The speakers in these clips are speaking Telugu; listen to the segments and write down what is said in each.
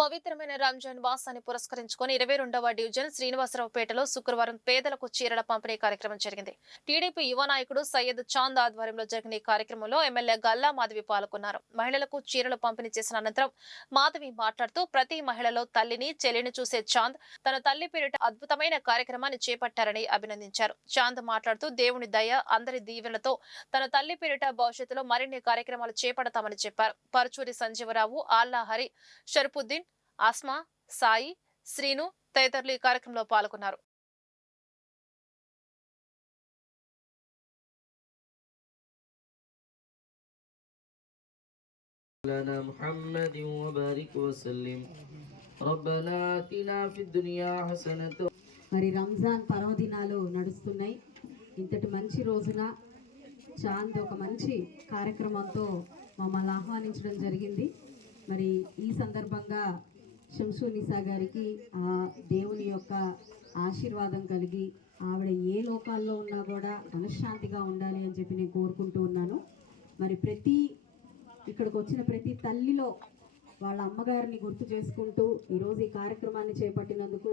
పవిత్రమైన రంజాన్ మాసాన్ని పురస్కరించుకొని 22వ డివిజన్ శ్రీనివాసరావుపేటలో శుక్రవారం పేదలకు చీరల పంపిణీ కార్యక్రమం జరిగింది. టీడీపీ యువ నాయకుడు సయ్యద్ చాంద్ ఆధ్వర్యంలో జరిగిన ఈ కార్యక్రమంలో ఎమ్మెల్యే గల్లా మాధవి పాల్గొన్నారు. మహిళలకు చీరలు పంపిణీ చేసిన అనంతరం మాధవి మాట్లాడుతూ ప్రతి మహిళలో తల్లిని చెల్లిని చూసే చాంద్ తన తల్లి పేరిట అద్భుతమైన కార్యక్రమాన్ని చేపట్టారని అభినందించారు. చాంద్ మాట్లాడుతూ దేవుని దయ అందరి దీవెనలతో తన తల్లి పేరిట భవిష్యత్తులో మరిన్ని కార్యక్రమాలు చేపడతామని చెప్పారు. పరుచూరి సంజీవరావు, ఆల్లా హరి, షరఫుద్దీన్, ఆస్మా, సాయి, శ్రీను తదితరులు ఈ కార్యక్రమంలో పాల్గొన్నారు. మరి రంజాన్ పర్వదినాలు నడుస్తున్నాయి. ఇంతటి మంచి రోజున చాంద్ ఒక మంచి కార్యక్రమంతో మమ్మల్ని ఆహ్వానించడం జరిగింది. మరి ఈ సందర్భంగా శంసునిసా గారికి ఆ దేవుని యొక్క ఆశీర్వాదం కలిగి ఆవిడ ఏ లోకాల్లో ఉన్నా కూడా మనశ్శాంతిగా ఉండాలి అని చెప్పి నేను కోరుకుంటూ ఉన్నాను. మరి ఇక్కడికి వచ్చిన ప్రతి తల్లిలో వాళ్ళ అమ్మగారిని గుర్తు చేసుకుంటూ ఈరోజు ఈ కార్యక్రమాన్ని చేపట్టినందుకు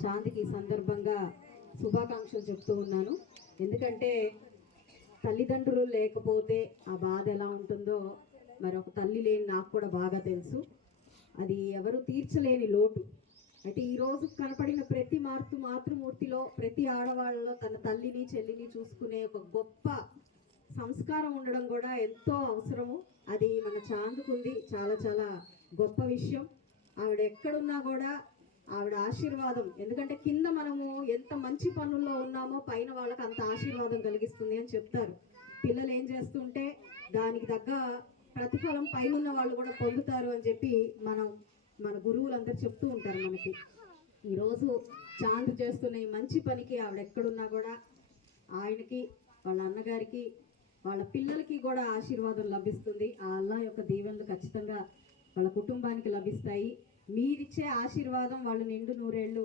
చాంద్కి ఈ సందర్భంగా శుభాకాంక్షలు చెప్తూ ఉన్నాను. ఎందుకంటే తల్లిదండ్రులు లేకపోతే ఆ బాధ ఎలా ఉంటుందో మరి ఒక తల్లి లేని నాకు కూడా బాగా తెలుసు. అది ఎవరు తీర్చలేని లోటు. అయితే ఈరోజు కనపడిన ప్రతి మాతృమూర్తిలో ప్రతి ఆడవాళ్ళలో తన తల్లిని చెల్లిని చూసుకునే ఒక గొప్ప సంస్కారం ఉండడం కూడా ఎంతో అవసరము. అది మన చాందుకుంది. చాలా చాలా గొప్ప విషయం. ఆవిడ ఎక్కడున్నా కూడా ఆవిడ ఆశీర్వాదం, ఎందుకంటే కింద మనము ఎంత మంచి పనుల్లో ఉన్నామో పైన వాళ్ళకి అంత ఆశీర్వాదం కలిగిస్తుంది అని చెప్తారు. పిల్లలు ఏం చేస్తుంటే దానికి తగ్గ ప్రతిఫలం పైనున్న వాళ్ళు కూడా పొందుతారు అని చెప్పి మన గురువులందరూ చెప్తూ ఉంటారు మనకి. ఈరోజు చాంద్ చేస్తున్న ఈ మంచి పనికి ఆవిడ ఎక్కడున్నా కూడా ఆయనకి, వాళ్ళ అన్నగారికి, వాళ్ళ పిల్లలకి కూడా ఆశీర్వాదం లభిస్తుంది. ఆ అల్లా యొక్క దీవెనలు ఖచ్చితంగా వాళ్ళ కుటుంబానికి లభిస్తాయి. మీరిచ్చే ఆశీర్వాదం వాళ్ళు నిండు నూరేళ్ళు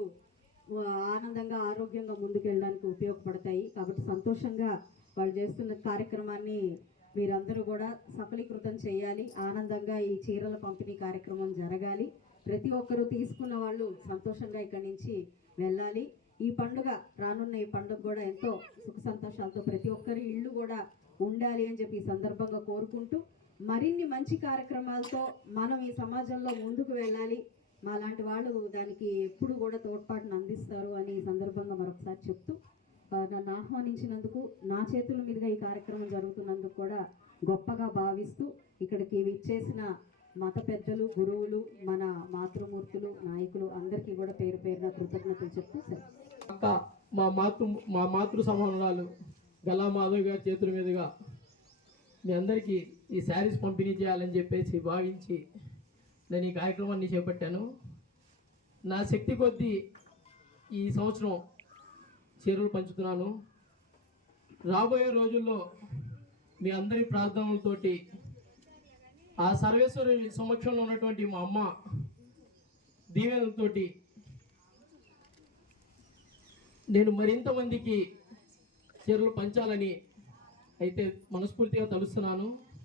ఆనందంగా ఆరోగ్యంగా ముందుకెళ్ళడానికి ఉపయోగపడతాయి. కాబట్టి సంతోషంగా వాళ్ళు చేస్తున్న కార్యక్రమాన్ని మీరందరూ కూడా సఫలీకృతం చేయాలి. ఆనందంగా ఈ చీరల పంపిణీ కార్యక్రమం జరగాలి. ప్రతి ఒక్కరూ తీసుకున్న వాళ్ళు సంతోషంగా ఇక్కడి నుంచి వెళ్ళాలి. ఈ పండుగ రానున్న ఈ పండుగ కూడా ఎంతో సుఖ సంతోషాలతో ప్రతి ఒక్కరి ఇళ్ళు కూడా ఉండాలి అని చెప్పి ఈ సందర్భంగా కోరుకుంటూ మరిన్ని మంచి కార్యక్రమాలతో మనం ఈ సమాజంలో ముందుకు వెళ్ళాలి. మాలాంటి వాళ్ళు దానికి ఎప్పుడు కూడా తోడ్పాటును అందిస్తారు అని ఈ సందర్భంగా మరొకసారి చెప్తూ నన్ను ఆహ్వానించినందుకు, నా చేతుల మీదుగా ఈ కార్యక్రమం జరుగుతున్నందుకు కూడా గొప్పగా భావిస్తూ ఇక్కడికి విచ్చేసిన మత పెద్దలు, గురువులు, మన మాతృమూర్తులు, నాయకులు అందరికీ కూడా పేరు పేరున కృతజ్ఞతలు చెప్తూ మా మాతృ సమానురాలు గల్లా మాధవ్ గారి చేతుల మీదుగా మీ అందరికీ ఈ శారీస్ పంపిణీ చేయాలని చెప్పేసి భావించి నేను ఈ కార్యక్రమాన్ని చేపట్టాను. నా శక్తి కొద్దీ ఈ సంవత్సరం చీరలు పంచుతున్నాను. రాబోయే రోజుల్లో మీ అందరి ప్రార్థనలతోటి ఆ సర్వేశ్వరి సమక్షంలో ఉన్నటువంటి మా అమ్మ దీవెనలతోటి నేను మరింతమందికి చీరలు పంచాలని అయితే మనస్ఫూర్తిగా తలుస్తున్నాను.